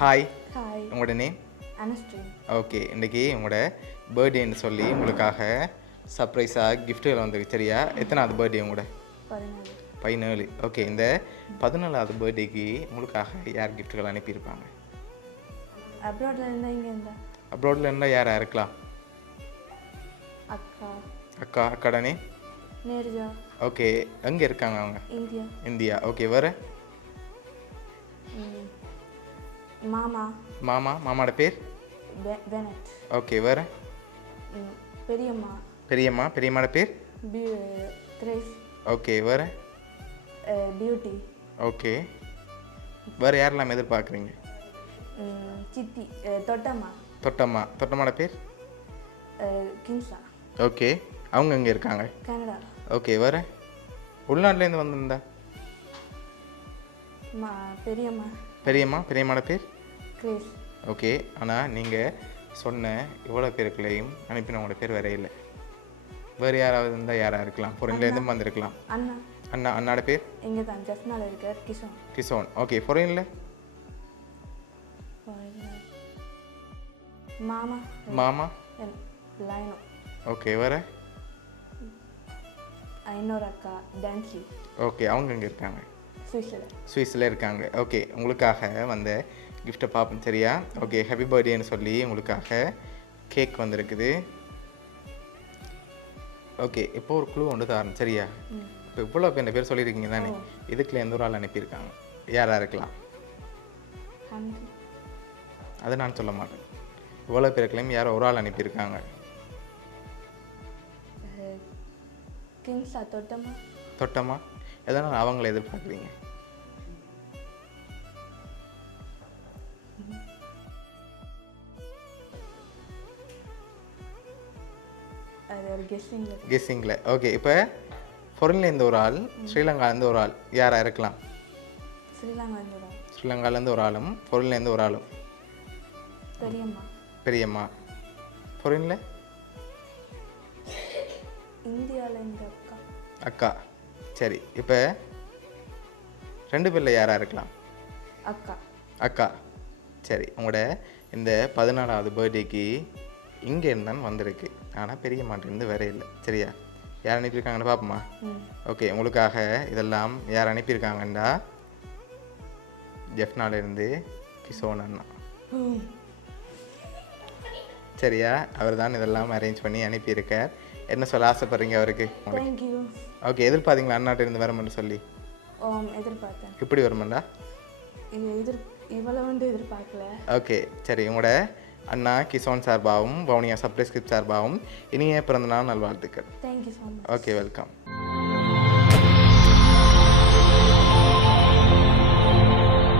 Hi, hi. உங்களோட name? அனஸ்ட்ரி. Okay, இன்றைக்கி உங்களோட பர்த்டேன்னு சொல்லி உங்களுக்காக சர்ப்ரைஸாக கிஃப்ட்டுகள் வந்துருக்கு. சரியா? எத்தனாவது பர்த்டே உங்களோட? 17. 17. ஓகே, இந்த 14வது பர்த்டேக்கு உங்களுக்காக யார் கிஃப்ட்டுகள் அனுப்பியிருப்பாங்க? அப்ராட்ல இருந்தா இங்கே இருந்தா அப்ராடில் இருந்தால் யாராக இருக்கலாம்? அக்கா, அக்காட நேம்? நேர்ஜா, ஓகே, எங்கே இருக்காங்க அவங்க? இந்தியா. இந்தியா. ஓகே, வேறு? ம், மாமா, மாமாவோட பேர்? பெனட். ஓகே, வேறு? ம், பெரியம்மா, பெரியம்மாவோட பேர்? கிரேஸ். ஓகே, வேறு? பியூட்டி. ஓகே, வேறு யாரெல்லாம் எதிர்பார்க்குறீங்க? சித்தி, தொட்டம்மா, தொட்டம்மாவோட பேர்? கின்சா. ஓகே, அவங்க எங்கே இருக்காங்க? கனடா. ஓகே, வேறு? உள்நாட்டிலேருந்து வந்திருந்தா? பெரியம்மாவோட பேர்? கிரேஸ். ஓகே, ஆனால் நீங்கள் சொன்ன இவ்வளோ பேருக்குள்ளேயும் அனுப்பினவங்களோட பேர் வேற இல்லை. வேறு யாராவது இருந்தால் யாராக இருக்கலாம்? ஃபாரின்லேருந்து வந்திருக்கலாம். அண்ணாவோட பேர்? இங்கே தான் ஜஸ்னால இருக்கார். கிஷோன். ஓகே, ஃபாரினில்? மாமா? லைனோ. ஓகே, வேறு? இன்னொரு அக்கா டான்சி. ஓகே, அவங்க எங்கே இருக்காங்க? சுவிஸில் இருக்காங்க. ஓகே, உங்களுக்காக வந்த கிஃப்ட்டை பார்ப்போம். சரியா? ஓகே, ஹாப்பி பர்த்டேன்னு சொல்லி உங்களுக்காக கேக் வந்திருக்குது. ஓகே, இப்போ ஒரு குழு ஒன்று தரணும். சரியா? இப்போ இவ்வளோ பேர் சொல்லியிருக்கீங்க தானே, இதுக்குள்ள எந்த ஒரு ஆள் அனுப்பியிருக்காங்க? யாராக இருக்கலாம்? அதை நான் சொல்ல மாட்டேன். இவ்வளோ பேருக்குலையும் யாரோ ஒரு ஆள் அனுப்பியிருக்காங்க. தொட்டமா? எதனால் அவங்கள எதிர்பார்க்குறீங்க? கெஸ்ஸிங்கில். ஓகே, இப்போ ஃபாரின்லேருந்து ஒரு ஆள், ஸ்ரீலங்காலேருந்து ஒரு ஆள், யாராக இருக்கலாம்? ஸ்ரீலங்காலேருந்து ஒரு ஆளும் ஃபாரின்லேருந்து ஒரு ஆளும். பெரியம்மா. ஃபாரினில்? அக்கா. சரி, இப்போ 2 பேரில் யாராக இருக்கலாம்? அக்கா. சரி, உங்களோட இந்த 14வது பர்த்டேக்கு இங்கே இருந்தான்னு வந்திருக்கு, ஆனால் பெரிய மாட்டேருந்து வேற இல்லை. சரியா? யார் அனுப்பியிருக்காங்கன்னு பார்ப்போமா? ஓகே, உங்களுக்காக இதெல்லாம் யார் அனுப்பியிருக்காங்கண்டா, ஜெஃப்னாலேருந்து கிஷோன் அண்ணா. சரியா? அவர் தான் இதெல்லாம் அரேஞ்ச் பண்ணி அனுப்பியிருக்கார். என்ன சொல்ல ஆசைப்படுறீங்க அவருக்கு? ஓகே, எதிர்பார்த்தீங்களா அண்ணாட்டிருந்து வரமென்னு சொல்லி? எதிர்பார்த்தேன். இப்படி வருமாண்டா? இவ்வளவு எதிர்பார்க்கல. ஓகே, சரி, உங்களோட அண்ணா கிஷோன் சார்பாகவும் வவுனியா சப்ளை ஸ்கிரிப்ட் சார்பாகவும் இனிய பிறந்தநாள் நல்வாழ்த்துக்கள். Thank you so much. Okay, welcome.